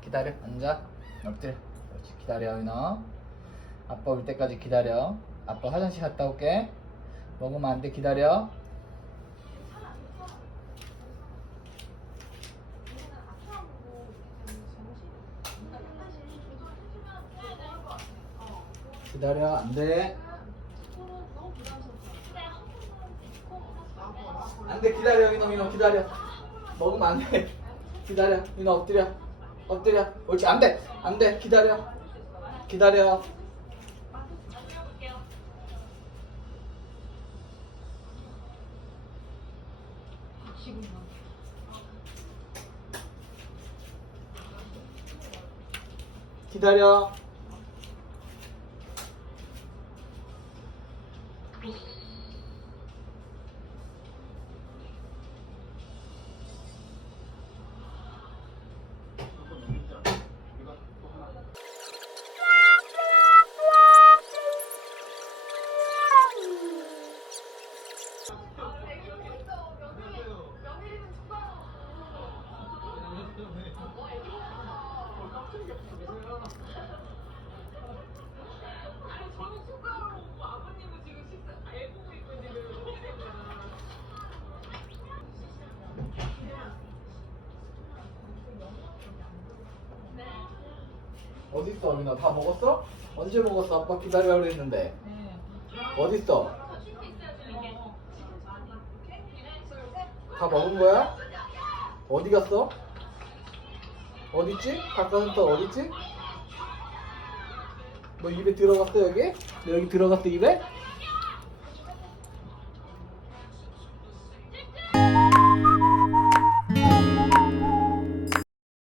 기다려. 앉아. 엎드려 그렇지. 기다려 윤아 아빠 올 때까지 기다려. 아빠 화장실 갔다 올게. 먹으면 안 돼. 기다려. 기다려. 안돼. 안돼. 기다려 윤호 윤호 기다려. 먹으면 안돼 기다려. 윤호 엎드려. 엎드려. 옳지. 안돼. 안돼. 기다려. 기다려. 기다려 어딨어 민아 다 먹었어? 언제 먹었어? 아빠 기다리라고 그랬는데 어딨어? 다 먹은 거야? 어디 갔어? 어딨지? 닭가슴살 어딨지? 너 입에 들어갔어 여기? 너 여기 들어갔어 입에?